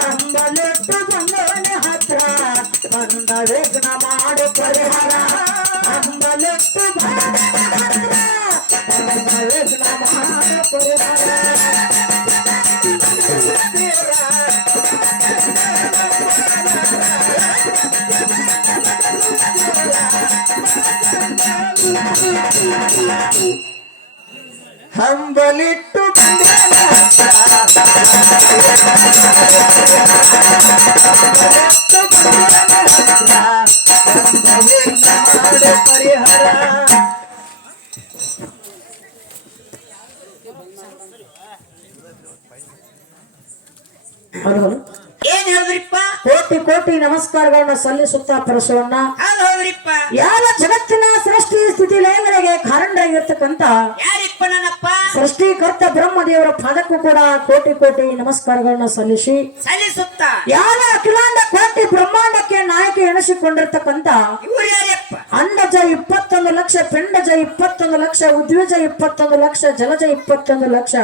ಅಂಬಲಿಟ್ಟು ಬಂದವನ ಹತ್ರ ಬಂದ ವಿಘ್ನ ಮಾಡು ಪರಿಹಾರ ಅಂಬಲಿಟ್ಟು ಬಂದವನ ಹತ್ರ ಬಂದ ವಿಘ್ನ ಮಾಡು ಪರಿಹಾರ ಹಂಬಲಿಟ್ಟು ಪರಿಹಾರ. ಏನ್ ಹೇಳಿದ್ರಿಪ್ಪ? ಕೋಟಿ ಕೋಟಿ ನಮಸ್ಕಾರಗಳನ್ನ ಸಲ್ಲಿಸುತ್ತಾ ಪರಸೋಣ ಯಾವ ಜಗತ್ತಿನ ಸೃಷ್ಟಿ ಸ್ಥಿತಿ ಲಯಗಳಿಗೆ ಕಾರಣರಾಗಿರ್ತಕ್ಕಂತ ಯಾರಿಪ್ಪ ನನ್ನಪ್ಪ? ಸೃಷ್ಟಿಕರ್ತ ಬ್ರಹ್ಮದೇವರ ಪಾದಕ್ಕೂ ಕೂಡ ಕೋಟಿ ಕೋಟಿ ನಮಸ್ಕಾರಗಳನ್ನ ಸಲ್ಲಿಸಿ ಸಲ್ಲಿಸುತ್ತ ಯಾವ ಅಖಿಲಾಂಡ ಕೋಟಿ ಬ್ರಹ್ಮಾಂಡಕ್ಕೆ ನಾಯಕ ಎಣಿಸಿಕೊಂಡಿರ್ತಕ್ಕಂಥ ಅಂಡಜ ಇಪ್ಪತ್ತೊಂದು ಲಕ್ಷ ಪಿಂಡಜ ಇಪ್ಪತ್ತೊಂದು ಲಕ್ಷ ಉದ್ವಿಜ ಇಪ್ಪತ್ತೊಂದು ಲಕ್ಷ ಜಲಜ ಇಪ್ಪತ್ತೊಂದು ಲಕ್ಷ.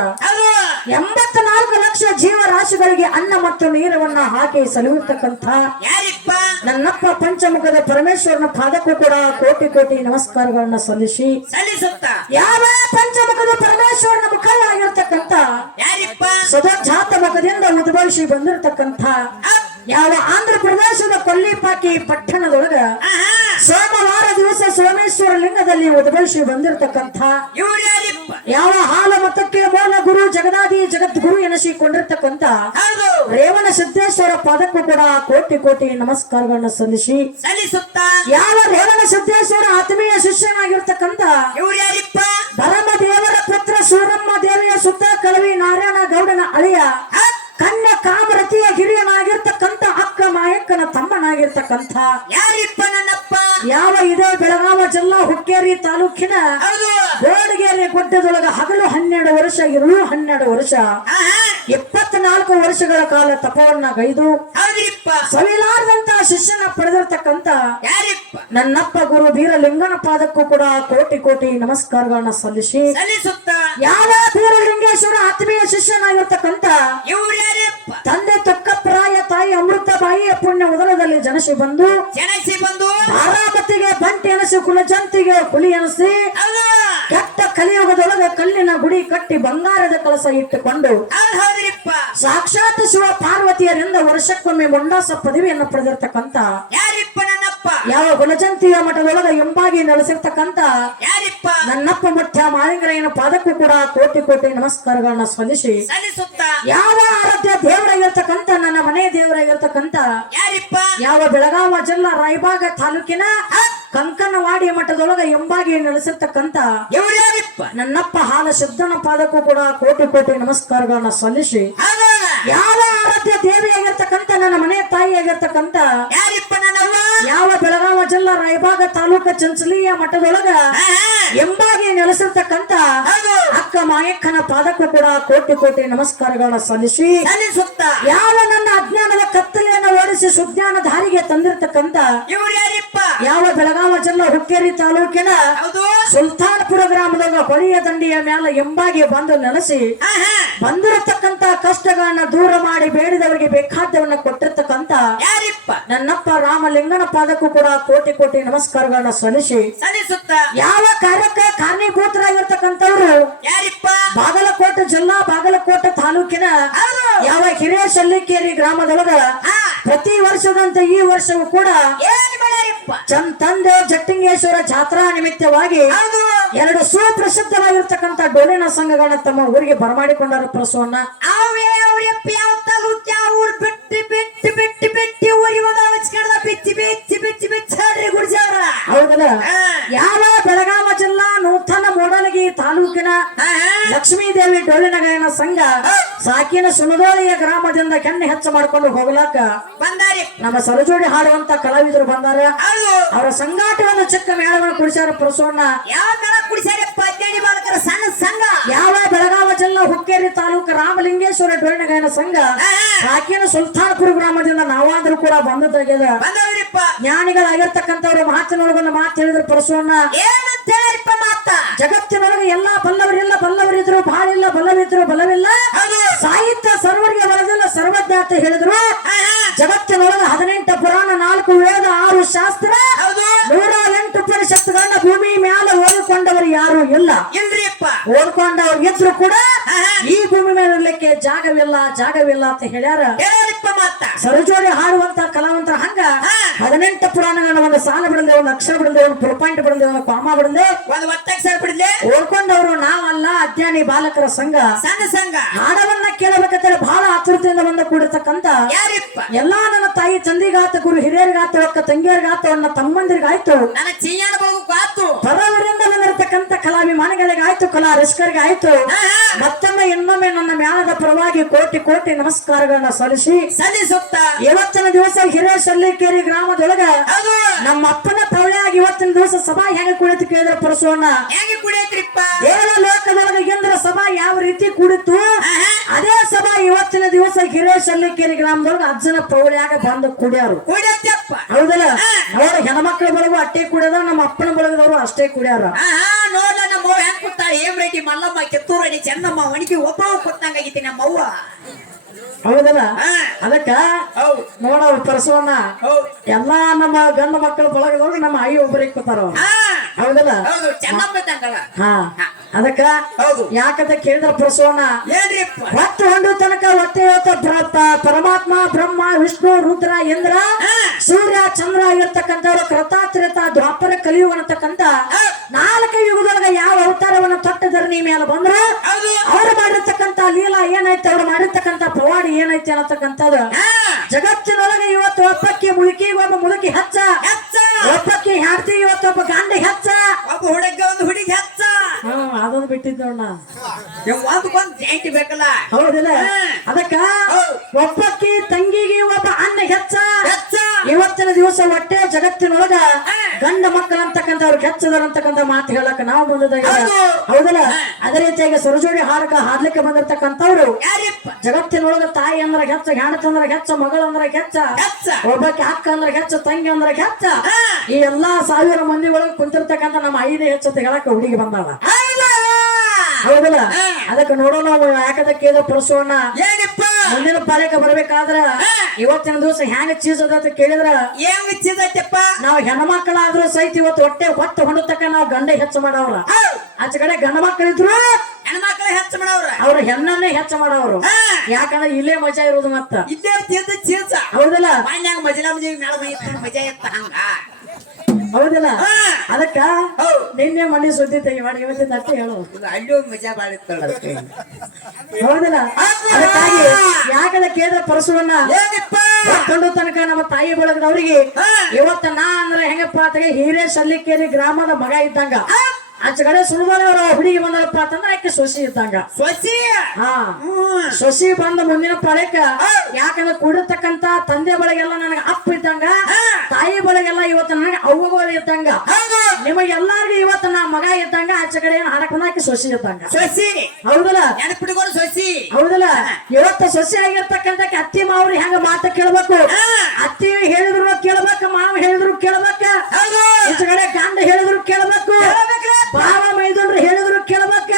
ಎಂಬತ್ತ ಎಂಬತ್ನಾಲ್ಕು ಲಕ್ಷ ಜೀವರಾಶಿಗಳಿಗೆ ಅನ್ನ ಮತ್ತು ನೀರವನ್ನ ಹಾಕಿ ಸಲುಹಿರ್ತಕ್ಕಂಥ ಯಾರಿಪ್ಪ? ನನ್ನಪ್ಪ ಪಂಚಮುಖದ ಪರಮೇಶ್ವರನ ಪಾದಕ್ಕೂ ಕೂಡ ಕೋಟಿ ಕೋಟಿ ನಮಸ್ಕಾರಗಳನ್ನ ಸಲ್ಲಿಸಿ ಸಲ್ಲಿಸುತ್ತ? ಯಾವ ಪಂಚಮುಖದ ಪರಮೇಶ್ವರನ ಮುಖ ಆಗಿರ್ತಕ್ಕಂಥ ಯಾರಿಪ್ಪ? ಸದೋಜಾತ ಮುಖದಿಂದ ಉದ್ಭವಿಸಿ ಬಂದಿರತಕ್ಕಂಥ ಯಾವ ಆಂಧ್ರ ಪ್ರದೇಶದ ಕೊಲ್ಲಿಪಾಕಿ ಪಟ್ಟಣದೊಳಗ ಸೋಮವಾರ ದಿವಸ ಸೋಮೇಶ್ವರ ಲಿಂಗದಲ್ಲಿ ಉದ್ಭವಿಸಿ ಬಂದಿರತಕ್ಕಂಥ ಯುವರಿಯಪ್ಪ ಯಾವ ಹಾಲ ಮತಕ್ಕೆ ಮೋನ ಗುರು ಜಗದಾದಿ ಜಗದ್ಗುರು ಎನಿಸಿಕೊಂಡಿರ್ತಕ್ಕಂಥ ರೇವಣ ಸಿದ್ದೇಶ್ವರ ಪದಕ್ಕೂ ಕೂಡ ಕೋಟಿ ಕೋಟಿ ನಮಸ್ಕಾರಗಳನ್ನ ಸಲ್ಲಿಸಿ ಸಲ್ಲಿಸುತ್ತ. ಯಾವ ರೇವಣ ಸಿದ್ದೇಶ್ವರ ಆತ್ಮೀಯ ಶಿಷ್ಯನಾಗಿರ್ತಕ್ಕಂಥ ಭರಮ ದೇವರ ಪುತ್ರ ಸೂರಮ್ಮ ದೇವಿಯ ಸುತ್ತ ಕಳವಿ ನಾರಾಯಣ ಗೌಡನ ಅಳಿಯ? ಕನ್ಯ ಕಾಮರತಿಯ ಹಿರಿಯನಾಗಿರ್ತಕ್ಕಂಥ ಅಕ್ಕ ಮಾಯಕ್ಕನ ತಮ್ಮನಾಗಿರ್ತಕ್ಕಂಥ ಯಾರಿಪ್ಪ ನನ್ನಪ್ಪ ಯಾವ ಇದೇ ಬೆಳಗಾವ ಜಿಲ್ಲಾ ಹುಕ್ಕೇರಿ ತಾಲೂಕಿನ ಗೋಡಗೇರಿ ಗುಡ್ಡದೊಳಗ ಹಗಲು ಹನ್ನೆರಡು ವರ್ಷ ಇರುಳು ಹನ್ನೆರಡು ವರ್ಷ ಇಪ್ಪತ್ನಾಲ್ಕು ವರ್ಷಗಳ ಕಾಲ ತಪವನ್ನ ಗೈದು ಸವಿಲಾರದಂತ ಶಿಷ್ಯನ ಪಡೆದಿರ್ತಕ್ಕಂತ ಯಾರಿಪ್ಪ? ನನ್ನಪ್ಪ ಗುರು ಬೀರಲಿಂಗನ ಪಾದಕ್ಕೂ ಕೂಡ ಕೋಟಿ ಕೋಟಿ ನಮಸ್ಕಾರಗಳನ್ನ ಸಲ್ಲಿಸಿ ಸಲ್ಲಿಸುತ್ತ? ಯಾವ ಬೀರಲಿಂಗೇಶ್ವರ ಆತ್ಮೀಯ ಶಿಷ್ಯನಾಗಿರ್ತಕ್ಕಂಥ ಇವ್ರು ಯಾರಿಪ್ಪ? ತಕ್ಕ ಪ್ರಾಯ ತಾಯಿ ಅಮೃತ ಬಾಯಿಯ ಪುಣ್ಯ ಉದರದಲ್ಲಿ ಜನಸಿ ಬಂದು ಜನಸಿ ಬಂದು ತಾರಾಮತಿಗೆ ಬಂಟಿ ಅನಿಸಿ ಕುಲ ಜಂತಿಗೆ ಹುಲಿ ಅನಿಸಿ ಕೆಟ್ಟ ಕಲಿಯುಗದೊಳಗೆ ಕಲ್ಲಿನ ಗುಡಿ ಕಟ್ಟಿ ಬಂಗಾರದ ಕಳಸ ಇಟ್ಟುಕೊಂಡು ಸಾಕ್ಷಾತ್ ಶಿವ ಪಾರ್ವತಿಯರಿಂದ ವರ್ಷಕ್ಕೊಮ್ಮೆ ಮುಂಡಾಸ ಪದವಿಯನ್ನು ಪಡೆದಿರ್ತಕ್ಕಂತ ಯಾರಿಪ್ಪ ನನ್ನಪ್ಪ? ಯಾವ ಗುಣಜಂತಿಯ ಮಠದೊಳಗ ಎಂಬಾಗಿ ನೆಲೆಸಿರ್ತಕ್ಕಂತ ಯಾರಿಪ್ಪ? ನನ್ನಪ್ಪ ಮಠ ಮಾಳಿಂಗರಾಯನ ಪಾದಕ್ಕೂ ಕೂಡ ಕೋಟಿ ಕೋಟಿ ನಮಸ್ಕಾರಗಳನ್ನ ಸಲ್ಲಿಸುತ್ತ. ಯಾವ ಆರಾಧ್ಯ ದೇವರಾಗಿರ್ತಕ್ಕಂತ ನನ್ನ ಮನೆ ದೇವರಾಗಿರ್ತಕ್ಕಂತ ಯಾರಿಪ್ಪ? ಯಾವ ಬೆಳಗಾವ ಜಿಲ್ಲಾ ರಾಯಬಾಗ ತಾಲೂಕಿನ ಕಂಕನವಾಡಿ ಮಠದೊಳಗ ಎಂಬಾಗಿ ನೆಲೆಸಿರ್ತಕ್ಕಂಥ ನನ್ನಪ್ಪ ಹಾಲ ಸಿದ್ಧನ ಪಾದಕ್ಕೂ ಕೂಡ ಕೋಟಿ ಕೋಟಿ ನಮಸ್ಕಾರಗಳನ್ನ ಸಲ್ಲಿಸಿ ಯಾವ ಆರಾಧ್ಯ ದೇವಿಯಾಗಿರ್ತಕ್ಕಂಥ ನನ್ನ ಮನೆ ತಾಯಿಯಾಗಿರ್ತಕ್ಕಂಥ ಯಾರಿಪ್ಪ ನನ್ನವ್ವ ಯಾವ ಬೆಳಗಾವ ಜಿಲ್ಲಾ ರಾಯಭಾಗ ತಾಲೂಕ ಚಂಚಲಿಯ ಮಠದೊಳಗ ಎಂಬಾಗಿ ನೆಲೆಸಿರ್ತಕ್ಕಂಥ ಹೌದು. ಅಕ್ಕ ಮಾಯಕ್ಕನ ಪಾದಕ್ಕೂ ಕೂಡ ಕೋಟಿ ಕೋಟಿ ನಮಸ್ಕಾರಗಳನ್ನ ಸಲ್ಲಿಸಿ ಸಲ್ಲಿಸುತ್ತ ಯಾವ ನನ್ನ ಅಜ್ಞಾನದ ಕತ್ತಲೆಯನ್ನು ಓಡಿಸಿ ಸುಜ್ಞಾನ ದಾರಿಗೆ ತಂದಿರತಕ್ಕಂತ ಇವ್ರು ಯಾರಿಪ್ಪ? ಯಾವ ಬೆಳಗಾವ ಜಿಲ್ಲಾ ಹುಕ್ಕೇರಿ ತಾಲೂಕಿನ ಸುಲ್ತಾನ್ಪುರ ಗ್ರಾಮದ ಹೊಳೆಯ ದಂಡಿಯ ಮೇಲೆ ಎಂಬಾಗಿ ಬಂದು ನೆಲೆಸಿ ಬಂದಿರತಕ್ಕಂತ ಕಷ್ಟಗಳನ್ನ ದೂರ ಮಾಡಿ ಬೇಡಿದವರಿಗೆ ಬೇಕಾದ್ಯವನ್ನ ಕೊಟ್ಟಿರ್ತಕ್ಕಂತ ಯಾರಿಪ್ಪ? ನನ್ನಪ್ಪ ರಾಮಲಿಂಗನ ಪಾದಕ್ಕೂ ಕೂಡ ಕೋಟಿ ಕೋಟಿ ನಮಸ್ಕಾರಗಳನ್ನ ಸಲ್ಲಿಸಿ ಸಲ್ಲಿಸುತ್ತ. ಯಾವ ಕಾರ್ಯಕ್ಕೆ ಕಾರಣೀಭೂತರಾಗಿರ್ತಕ್ಕಂಥವ್ರು ಬಾಗಲಕೋಟೆ. ಜಿಲ್ಲಾ ಬಾಗಲಕೋಟೆ ತಾಲೂಕಿನ ಯಾವ ಹಿರಿಯ ಶಲ್ಲಿಕೇರಿ ಗ್ರಾಮದೊಳಗ ಪ್ರತಿ ವರ್ಷದಂತೆ ಈ ವರ್ಷವೂ ಕೂಡ ತಂದೆ ಜಟ್ಟಿಂಗೇಶ್ವರ ಜಾತ್ರಾ ನಿಮಿತ್ತವಾಗಿ ಎರಡು ಸುಪ್ರಸಿದ್ಧವಾಗಿರ್ತಕ್ಕಂಥ ಡೋಲಿನ ಸಂಘಗಳನ್ನ ತಮ್ಮ ಊರಿಗೆ ಬರಮಾಡಿಕೊಂಡರು ಪ್ರಸವನ್ನ. ಯಾವ ತಾಲೂಕ್ ತಾಲೂಕಿನ ಲಕ್ಷ್ಮೀದೇವಿ ಡೊಳ್ಳಿನ ಗಾಯನ ಸಂಘ ಸಾಕಿನ ಸುಮದೋಳಿಯ ಗ್ರಾಮದಿಂದ ಕೆನ್ನೆ ಹೆಚ್ಚ ಮಾಡಿಕೊಂಡು ಹೋಗ್ಲಾಕ ಬಂದಾರಿ. ನಮ್ಮ ಸರಜೋಡಿ ಹಾಡುವಂತ ಕಲಾವಿದರು ಬಂದಾರ. ಅವರ ಸಂಘಾಟವನ್ನು ಒಂದು ಚಿಕ್ಕ ಮೇಳವನ್ನು ಕುಡಿಸ್ಯಾರ ಪ್ರಸೋಣ. ಯಾವ ಮೇಳ ಕುಡಿಸ್ಯಾರಪ್ಪ ಹದಿನೇಳು ಬಾಲಕರ ಸಣ್ಣ ಸಂಘ? ಯಾವ ಬೆಳಗಾವ ಜಿಲ್ಲಾ ಹುಕ್ಕೇರಿ ತಾಲೂಕು ರಾಮಲಿಂಗೇಶ್ವರ ಡೊಳ್ಳಿನ ಗಾಯನ ಸಂಘ. ಸಾಕಿನ ಸುಲ್ತಾನ್ಪುರ ಗ್ರಾಮದಿಂದ ನಾವಾದ್ರೂ ಕೂಡ ಬಂದವ್ರಿಪ್ಪ. ಜ್ಞಾನಿಗಳಾಗಿರ್ತಕ್ಕಂಥವ್ರು ಮಾತಿನೊಳಗೊಂದು ಮಾತು ಹೇಳಿದ್ರು ಪರಶುವನ್ನ ಹೇಳಿಪ್ಪ ಮಾತ. ಜಗತ್ತಿನೊಳಗೆ ಎಲ್ಲಾ ಬಲ್ಲವರಿಲ್ಲ ಬಲ್ಲವರಿದ್ರು ಬಾಳಿಲ್ಲ ಬಲವಿದ್ರು ಬಲವಿಲ್ಲ ಸಾಹಿತ್ಯ ಸರ್ವರಿಗೆ ಬರದಿಲ್ಲ ಸರ್ವಜ್ಞ ಅಂತ ಹೇಳಿದ್ರು. ಜಗತ್ತಿನೊಳಗೆ ಹದಿನೆಂಟು ಪುರಾಣ ನಾಲ್ಕು ವೇದ ಆರು ಶಾಸ್ತ್ರ ನೂರ ಎಂಟು ಉಪನಿಷತ್ತುಗಳನ್ನ ಭೂಮಿ ಮ್ಯಾಲ ಓದಿಕೊಂಡವರು ಯಾರು ಇಲ್ಲ. ಇಲ್ರಿಪ್ಪ. ಓದ್ಕೊಂಡವ್ರು ಇದ್ರು ಕೂಡ. ಈ ಭೂಮಿ ಮೇಲೆ ಇರ್ಲಿಕ್ಕೆ ಜಾಗವಿಲ್ಲ ಜಾಗವಿಲ್ಲ ಅಂತ ಹೇಳ್ಯಾರ. ಸರಜೋಡಿ ಹಾಡುವಂತ ಕಲಾವಂತ ಹಂಗ. ಹದಿನೆಂಟು ಪುರಾಣಗಳನ್ನ ಒಂದು ಸಾಲ ಬಿಡದೆ ಒಂದು ಅಕ್ಷರ ಬಿಡದೆ ಒಂದು ಫುಲ್ ಪಾಯಿಂಟ್ ಬಿಡದೆ ಒಂದು ಕಾಮ ಬಿಡದೆ ಒಂದ್ ಒತ್ತಕ್ಷರ ಓದ್ಕೊಂಡವರು ನಾವಲ್ಲ ಅಜ್ಞಾನಿ ಬಾಲಕರ ಸಂಘ. ಸಂಘ ಸಂಘ. ಹಾಡವನ್ನ ಕೇಳಬೇಕಂದ್ರೆ ಬಹಳ ಆತುರತೆಯಿಂದ ಬಂದ ಕೂಡಿರ್ತಕ್ಕಂತ ಯಾರಿಪ್ಪ? ಎಲ್ಲಾ ನನ್ನ ತಾಯಿ ಚಂದಿಗಾತ ಗುರು ಹಿರಿಯರಿಗಾತ ಅಕ್ಕ ತಂಗಿಯರಿಗಾತ ನನ್ನ ತಮ್ಮಂದಿರಿಗಾಯ್ತು. ನನ್ನ ಕಲಾಭಿಮಾನಿಗಳಿಗಾಯ್ತು ಕಲಾ ರಸಿಕರಿಗಾಯ್ತು. ಹಾ. ಮತ್ತೊಮ್ಮೆ ಇನ್ನೊಮ್ಮೆ ನನ್ನ ಮ್ಯಾಲದ ಪರವಾಗಿ ಕೋಟಿ ಕೋಟಿ ನಮಸ್ಕಾರಗಳನ್ನ ಸಲ್ಲಿಸಿ. ಸಲ್ಲಿಸುತ್ತ. ಇವತ್ತಿನ ದಿವಸ ಹಿರೇ ಸಲ್ಲಿಕೇರಿ ಗ್ರಾಮದೊಳಗ ನಮ್ಮ ಅಪ್ಪನ ಪೌಳ್ಯಾಗಿ ಇವತ್ತಿನ ದಿವಸ ಸಭಾ ಹೆಂಗ ಕುಳಿತು ಕೇಳಿದ್ರೆ ಪರಸೋಣ? ಹೆಂಗೆ ಕುಳಿಯತ್ರಿಪ್ಪ ದೇವರ ಲೋಕದೊಳಗ ಇಂದ್ರ ಸಭಾ ಯಾವ ರೀತಿ ಆಹಾ. ಅದೇ ಸಭಾ ಇವತ್ತಿನ ದಿವಸ ಹಿರೇಸಲ್ಲಿಕೇರಿ ಗ್ರಾಮದವ್ರು ಅಜ್ಜನ ಪೌಳ್ಯಾಗ ಬಂದು ಕುಡಿಯಾರು. ಕುಡಿಯತ್ತಪ್ಪ ಹೌದಲ್ಲ? ನೋಡ ಹೆಣ್ಮಕ್ಳ ಬಳಗು ಅಟ್ಟೆ ಕುಡಿಯದ ನಮ್ಮ ಅಪ್ಪನ ಬಳಗದವರು ಅಷ್ಟೇ ಕುಡಿಯಾರ. ನೋಡ ನಮ್ಮ ಹೆಂಗ್ ಕೂತಾಳ ಏಮ್ ರೆಡ್ಡಿ ಮಲ್ಲಮ್ಮ ಕಿತ್ತೂರಡಿ ಚೆನ್ನಮ್ಮ ಒಣಗಿ ಒಬ್ಬ ನಮ್ಮ ಅವ್ವ ಹೌದಲ್ಲ. ಅದಕ್ಕ ನೋಡ ಪರಸೋಣ ಹೌದ್. ಎಲ್ಲಾ ನಮ್ಮ ಗಂಡ ಮಕ್ಕಳ ಬಳಗದವ್ರು ನಮ್ಮ ಆಯಿ ಒಬ್ಬರಿಗೆ ಕೂತಾರ ಹೌದಲ್ಲ? ಹಾ. ಅದಕ್ಕ ಹೌದು. ಯಾಕಂತ ಕೇಳಿದ್ರ ಪರಸೋಣ ಹತ್ತು ಹೊಂಡು ತನಕ ಒತ್ತೆ ಹೇಳ್ತ ಪ್ರ- ಪರಮಾತ್ಮ ಬ್ರಹ್ಮ ವಿಷ್ಣು ರುದ್ರ ಇಂದ್ರ ಸೂರ್ಯ ಚಂದ್ರ ಇರ್ತಕ್ಕಂಥವ್ರು ಕೃತಾತ್ರಿತ ದ್ವಾಪರ ಕಲಿಯುವ ಹೌದ್. ನಾಲ್ಕು ಯುಗದೊಳಗ ಯಾವ ಅವತಾರವನ್ನ ತೊಟ್ಟ ಧರಣಿ ಮೇಲೆ ಬಂದ್ರ? ಅದು ಅವ್ರು ಮಾಡಿರ್ತಕ್ಕಂತ ಲೀಲಾ ಏನೈತೆ ಅವ್ರು ಮಾಡಿರ್ತಕ್ಕಂತ ಪ್ರವಾಣಿ ಏನೈತೆ ಅನ್ನತಕ್ಕಂಥದ್ದು? ಜಗತ್ತಿನೊಳಗೆ ಇವತ್ತು ಒಬ್ಬಕ್ಕೆ ಮುಳುಕಿ ಒಬ್ಬ ಮುಳುಕಿ ಹಚ್ಚ. ಹೆಚ್ಚ. ಒಬ್ಬಕ್ಕೆ ಹೆಂಡತಿ ಇವತ್ತು ಒಬ್ಬ ಗಾಂಡಿ ಹೆಚ್ಚ. ಒಬ್ಬ ಹುಡುಗ ಒಂದು ಹುಡುಗಿ ಹೆಚ್ಚ. ಹ್ಮ್ ಅದೊಂದು ಬಿಟ್ಟಿದ್ ನೋಡಲ್ಲ ಒಂದ್ ಜಾಯಿಂಟ್ ಬೇಕಲ್ಲ? ಹೌದಿಲ್ಲ. ಅದಕ್ಕ ಒಬ್ಬಕ್ಕಿ ತಂಗಿಗೆ ಒಬ್ಬ ಅಣ್ಣ ಹೆಚ್ಚ. ಹೆಚ್ಚ. ಇವತ್ತಿನ ದಿವಸ ಹೊಟ್ಟೆ ಜಗತ್ತಿನೊಳಗ ಹಾ. ಗಂಡ ಮಕ್ಕಳಂತಕ್ಕಂಥವ್ರು ಕೆಚ್ಚದರಂತಕ್ಕಂಥ ಮಾತು ಹೇಳಕ್ ನಾವು ಬಂದದಾಗ ಹೌದು. ಹೌದಲ್ಲ? ಅದೇ ರೀತಿಯಾಗಿ ಸರಜೋಡಿ ಹಾರಕ ಹಾಡ್ಲಿಕ್ಕೆ ಬಂದಿರ್ತಕ್ಕಂಥವ್ರು ಜಗತ್ತಿನೊಳಗ ತಾಯಿ ಅಂದ್ರ ಹೆಚ್ಚ ಹೆಣ್ತಂದ್ರ ಹೆಚ್ಚ ಮಗಳ ಅಂದ್ರ ಹೆಚ್ಚ ಹೆಚ್ಚ ಒಬ್ಬಕ್ಕೆ ಅಕ್ಕ ಅಂದ್ರ ಹೆಚ್ಚ ತಂಗಿ ಅಂದ್ರ ಹೆಚ್ಚ ಈ ಎಲ್ಲಾ ಸಾವಿರ ಮಂದಿ ಒಳಗೆ ಕುಂತಿರ್ತಕ್ಕಂಥ ನಮ್ಮ ಐದು ಹೆಚ್ಚ ಹೇಳಕ್ ಹುಡುಗಿ ಬಂದಾಳ? ಹೌದಲ್ಲ. ಅದಕ್ಕೆ ನೋಡೋಣ ಯಾಕಂದ್ರೆ ಕೇದ ಪರಸೋಣ. ಏನಪ್ಪ? ಮುಂದಿನ ಪಾಲಕ ಬರಬೇಕಾದ್ರ. ಇವತ್ತಿನ ದಿವಸ ಹ್ಯಾಂಗ ಚೀಸ್ ಅದ ಅಂತ ಕೇಳಿದ್ರ? ಏನ್ ನಾವು ನಾವ್ ಹೆಣ್ಮಕ್ಳಾದ್ರೂ ಸಹಿತ ಇವತ್ತು ಹೊಟ್ಟೆ ಹೊತ್ತು ಹೊಂಡತಕ್ಕ ನಾವು ಗಂಡ ಹೆಚ್ಚು ಮಾಡವ್ರ. ಆಚೆ ಕಡೆ ಗಂಡ ಮಕ್ಕಳಿದ್ರು ಹೆಣ್ಮಕ್ಳು ಹೆಚ್ಚ ಮಾಡವ್ರ. ಅವ್ರ ಹೆಣ್ಣನ್ನೇ ಹೆಚ್ಚು ಮಾಡವ್ರು. ಯಾಕಂದ್ರೆ ಇಲ್ಲೇ ಮಜಾ ಇರೋದು ಮತ್ತ. ತಿಂದ ಚೀಸ ಹೌದಲ್ಲ? ಮನ್ಯಾಗ ಮಜಲ ಮಜಿ ಮಜಾ ಇತ್ತ ಹಂಗ ಹೌದಲ್ಲ? ಅದಕ್ಕ. ನಿನ್ನೆ ಮನೆ ಸುದ್ದಿ ತೆಗಿ ಮಾಡಿ ಇವತ್ತಿನ ಅಷ್ಟೇ ಹೇಳು. ಅಲ್ಲೂ ಮಜಾ ಬಾಳ ಇತ್ತಲ್ಲ ಅದಕ್ಕೆ. ಹೌದಲ್ಲ? ಹೌದು. ಅದಕ್ಕಾಗಿ ಯಾಕಂದ್ರೆ ಕೇಂದ್ರ ಪರಶುವನ್ನ ಕಂಡು ತನಕ ನಮ್ಮ ತಾಯಿ ಬಳಗದವ್ರಿಗೆ ಅವ್ರಿಗೆ ಇವತ್ತ ನಾ ಅಂದ್ರೆ ಹೆಂಗಪ್ಪ ಅಂತ ಹಿರೇ ಸಲ್ಲಿಕೇರಿ ಗ್ರಾಮದ ಮಗ ಇದ್ದಂಗ. ಆಚೆ ಕಡೆ ಸುಳ್ಬಾಳವರ ಹುಡುಗಿ ಬಂದಳಪ್ಪ ಅಂತಂದ್ರೆ ಆಕೆ ಸೊಸಿ ಇದ್ದಂಗ. ಸೊಸಿ? ಹಾ. ಸೊಸಿ ಬಂದ ಮುಂದಿನ ಹಾ. ಯಾಕಂದ್ರೆ ಕೂಡಿರ್ತಕ್ಕಂತ ತಂದೆ ಬಳಗೆಲ್ಲ ನನಗ ಅಪ್ಪ ಇದ್ದಂಗ. ತಾಯಿ ಬಳಗೆಲ್ಲ ಇವತ್ತು ನನಗೆ ಅವ್ವಗಳು ಇದ್ದಂಗ. ನಿಮಗೆಲ್ಲಾರ್ಗು ಇವತ್ತು ನಾ ಮಗ ಇದ್ದಂಗ ಆಚೆ ಕಡೆ ಏನ್ ಹಾಡಕ್ ಸೊಸಿ ಇದ್ದಂಗ. ಸೊಸಿ. ಹೌದಲ್ಲ? ನೆನಪಿಟ್ಕೊಂಡು ಸೊಸಿ. ಹೌದಲ್ಲ? ಇವತ್ತು ಸೊಸಿ ಆಗಿರ್ತಕ್ಕಂತ ಅತ್ತಿ ಮಾವ್ರಿ ಹೆಂಗ ಮಾತ ಕೇಳ್ಬೇಕು? ಅತ್ತಿ ಹೇಳಿದ್ರು ಕೇಳ್ಬೇಕು ಮಾವ ಹೇಳಿದ್ರು ಕೇಳ್ಬೇಕು. ಈಚೆ ಕಡೆ ಗಂಡ ಹೇಳಿದ್ರು ಕೇಳ್ಬೇಕು. ಬಾವ ಮೈದನ್ರು ಹೇಳಿದ್ರು ಕೇಳ್ಬೇಕ.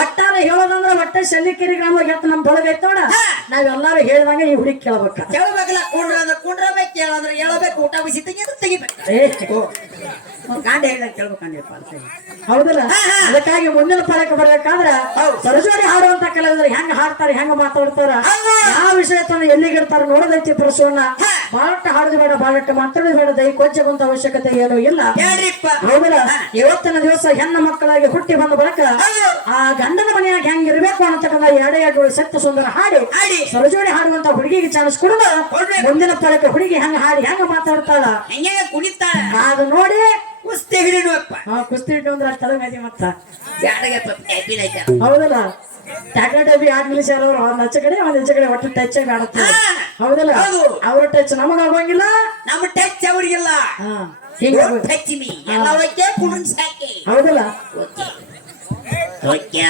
ಒಟ್ಟಾರ ಹೇಳೋದಂದ್ರ ಒಟ್ಟ ಶಲ್ಲಿಕೆರಿ ಗ್ರಾಮ ಎತ್ತ ನಮ್ ಐತ್ ನೋಡ. ನಾವೆಲ್ಲಾರು ಹೇಳಿದಂಗ ಈ ಹುಡುಗಿ ಕೇಳ್ಬೇಕ. ಕೇಳಬೇಕಲ್ಲ ಕುಂಡ್ರ ಅಂದ್ರೆ ಕುಂಡ್ರಬೇಕು ಕೇಳಂದ್ರೆ ಹೇಳಬೇಕು ಊಟ ಬಿಸಿ ತೆಗಿಯೋದು ತೆಗಿಬೇಕು. ಏ ಹೇಳ ಹೇಳಿದಾಗ ಕೇಳ್ಬೇಕಂದಿಪ್ಪ ಅಂತ ಹೌದಲ್ಲ. ಅದಕ್ಕಾಗಿ ಮುಂದಿನ ಪಾಲಕ ಬರ್ಬೇಕಾದ್ರ ಹೌದು. ಸರಜೋಡಿ ಹಾಡುವಂತ ಕಲಾವಿದರು ಹೆಂಗ ಹಾಡ್ತಾರ ಹೆಂಗ ಮಾತಾಡ್ತಾರ? ಆ ವಿಷಯ ಎಲ್ಲಿಗಿರ್ತಾರ ನೋಡದೈತಿ ಪರಸೋಣ ಬಾಳಟ್ಟ ಹಾಡುದು ಬೇಡ ಬಾಳಟ್ಟ ಮಾತಾಡುದು ಬೇಡ ದೈ ಅವಶ್ಯಕತೆ ಏನು ಇಲ್ಲ. ಹೌದಲ್ಲ. ಇವತ್ತಿನ ದಿವಸ ಹೆಣ್ಣು ಮಕ್ಕಳಾಗಿ ಹುಟ್ಟಿ ಬಂದ ಬಳಿಕ ಆ ಗಂಡನ ಮನೆಯಾಗ ಹೆಂಗ್ ಇರ್ಬೇಕು ಅನ್ನತಕ್ಕಂಥ ಎರಡೇ ಎರಡು ಸತ್ತ ಸುಂದರ ಹಾಡಿ ಹಾಡಿ. ಸರಜೋಡಿ ಹಾಡುವಂತ ಹುಡುಗಿಗೆ ಚಾನ್ಸ್ ಕೊಡುದು ಕೊಡ್ಬೇಕು. ಮುಂದಿನ ತಳಕ ಹುಡುಗಿ ಹೆಂಗ ಹಾಡಿ ಹೆಂಗ ಮಾತಾಡ್ತಾಳ? ಹೆಂಗೆ ಕುಣಿತಾಳ? ಅದು ನೋಡಿ. ಕುಸ್ತಿ ಆ ಕುಸ್ತಿ ಹಿಡಿಯುವಂದ್ರೆ ಅಂದ್ರೆ ತಲೆ ಮತ್ತ. ಹೌದಲ್ಲ? ಟ್ಯಾಕ್ಟರ್ ಡಬ್ಬಿ ಆಡ್ ಅವರು ಅವ್ರು ಅವ್ರ ಹಚ್ಚ ಕಡೆ ಒಂದ್ ಹಚ್ಚ ಕಡೆ ಒಟ್ಟು ಟಚ್ ಮಾಡುತ್ತೆ ಹೌದಲ್ಲ? ಹೌದು. ಅವ್ರ ಟಚ್ ನಮಗ ಆಗೋಂಗಿಲ್ಲ ನಮ್ಮ ಟಚ್ ಅವ್ರಿಗಿಲ್ಲ. ಹಾ ಹಿಂಗ ಟಚ್ ಮೀ ಎಲ್ಲ ಓಕೆ ಕುಣನ್ ಸಾಕೆ. ಹೌದಲ್ಲ? ಓಕೆ ಓಕೆ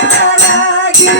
ಕುಡಿಯುವವರಾಗಿ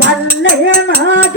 మల్లయ్య నాగ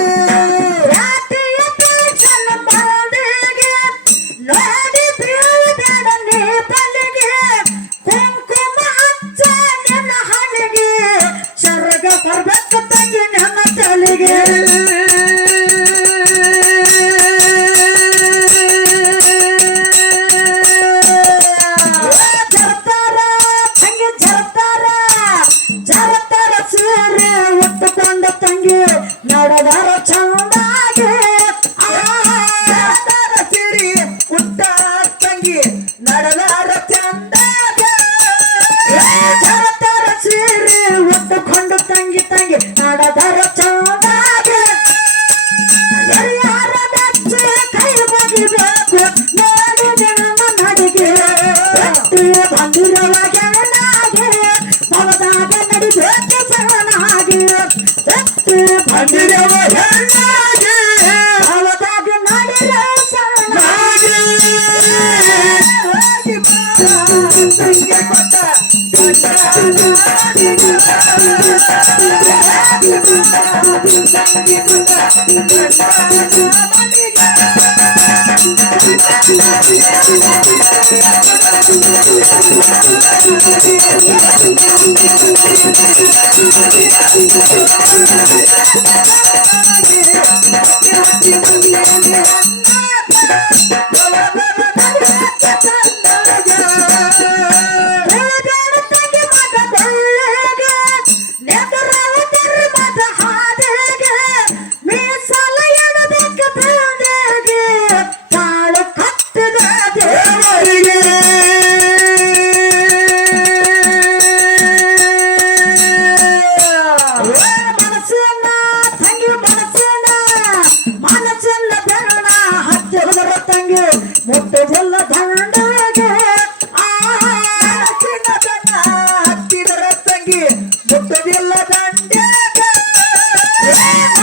Yeah.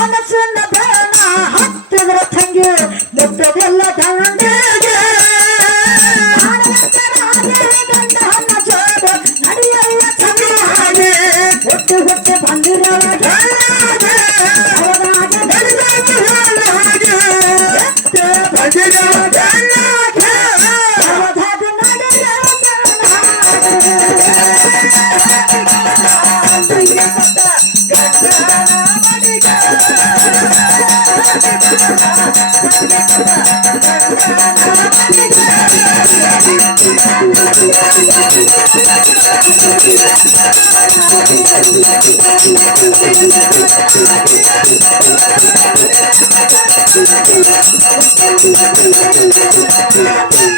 ಮನಸ್ಸಿನ ಬೇಡ ಹತ್ತಿದ್ರ ತಂಗಿ ಮುಟ್ಟದೆ Thank you.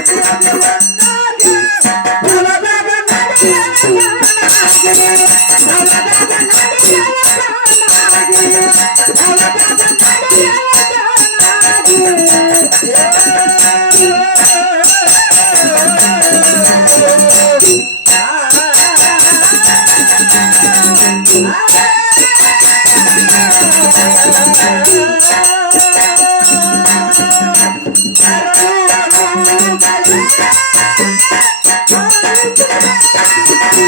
Ah!